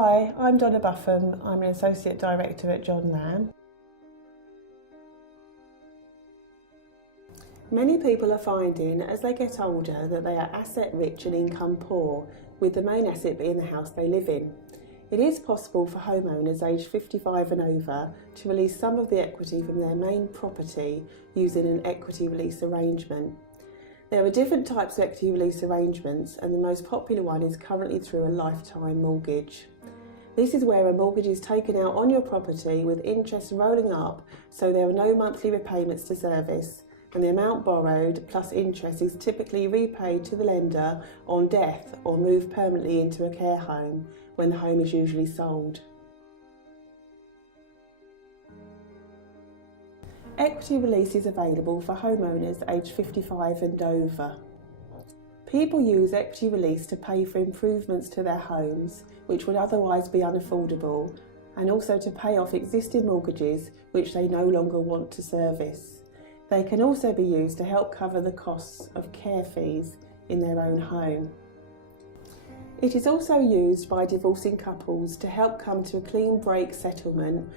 Hi, I'm Donna Buffham. I'm an Associate Director at John Lamb. Many people are finding as they get older that they are asset rich and income poor, with the main asset being the house they live in. It is possible for homeowners aged 55 and over to release some of the equity from their main property using an equity release arrangement. There are different types of equity release arrangements, and the most popular one is currently through a lifetime mortgage. This is where a mortgage is taken out on your property with interest rolling up, so there are no monthly repayments to service, and the amount borrowed plus interest is typically repaid to the lender on death or moved permanently into a care home when the home is usually sold. Equity release is available for homeowners aged 55 and over. People use equity release to pay for improvements to their homes which would otherwise be unaffordable, and also to pay off existing mortgages which they no longer want to service. They can also be used to help cover the costs of care fees in their own home. It is also used by divorcing couples to help come to a clean break settlement,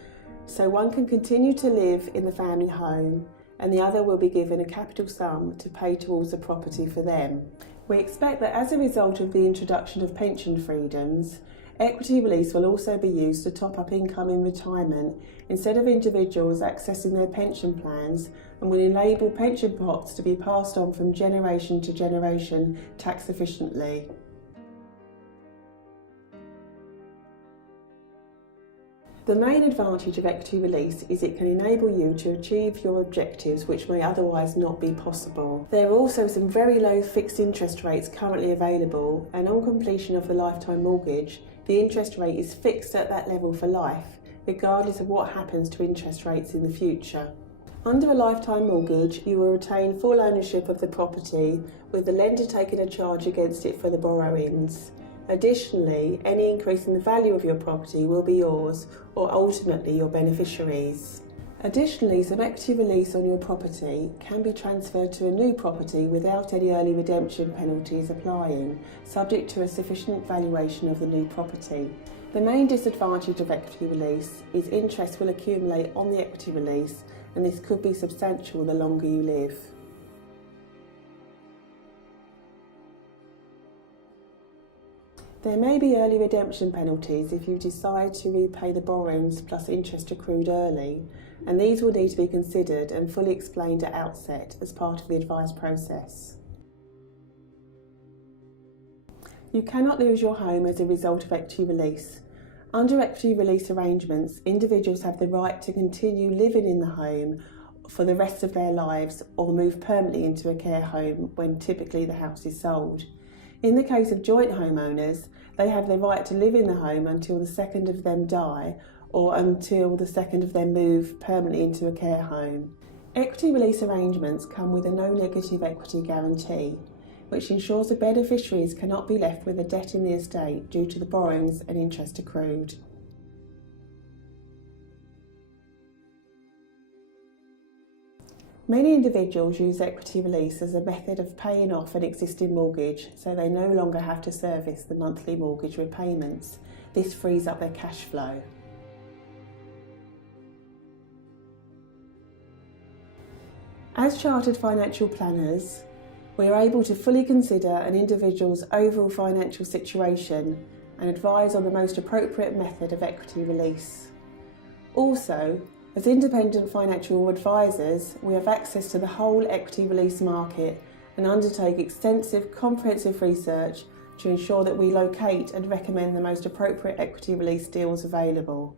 so one can continue to live in the family home and the other will be given a capital sum to pay towards the property for them. We expect that as a result of the introduction of pension freedoms, equity release will also be used to top up income in retirement instead of individuals accessing their pension plans, and will enable pension pots to be passed on from generation to generation tax efficiently. The main advantage of equity release is it can enable you to achieve your objectives which may otherwise not be possible. There are also some very low fixed interest rates currently available, and on completion of the lifetime mortgage, the interest rate is fixed at that level for life, regardless of what happens to interest rates in the future. Under a lifetime mortgage, you will retain full ownership of the property, with the lender taking a charge against it for the borrowings. Additionally, any increase in the value of your property will be yours, or ultimately your beneficiaries. Additionally, some equity release on your property can be transferred to a new property without any early redemption penalties applying, subject to a sufficient valuation of the new property. The main disadvantage of equity release is interest will accumulate on the equity release, and this could be substantial the longer you live. There may be early redemption penalties if you decide to repay the borrowings plus interest accrued early, and these will need to be considered and fully explained at outset as part of the advice process. You cannot lose your home as a result of equity release. Under equity release arrangements, individuals have the right to continue living in the home for the rest of their lives or move permanently into a care home when typically the house is sold. In the case of joint homeowners, they have the right to live in the home until the second of them die or until the second of them move permanently into a care home. Equity release arrangements come with a no negative equity guarantee, which ensures the beneficiaries cannot be left with a debt in the estate due to the borrowings and interest accrued. Many individuals use equity release as a method of paying off an existing mortgage, so they no longer have to service the monthly mortgage repayments. This frees up their cash flow. As chartered financial planners, we are able to fully consider an individual's overall financial situation and advise on the most appropriate method of equity release. Also, as independent financial advisors, we have access to the whole equity release market and undertake extensive, comprehensive research to ensure that we locate and recommend the most appropriate equity release deals available.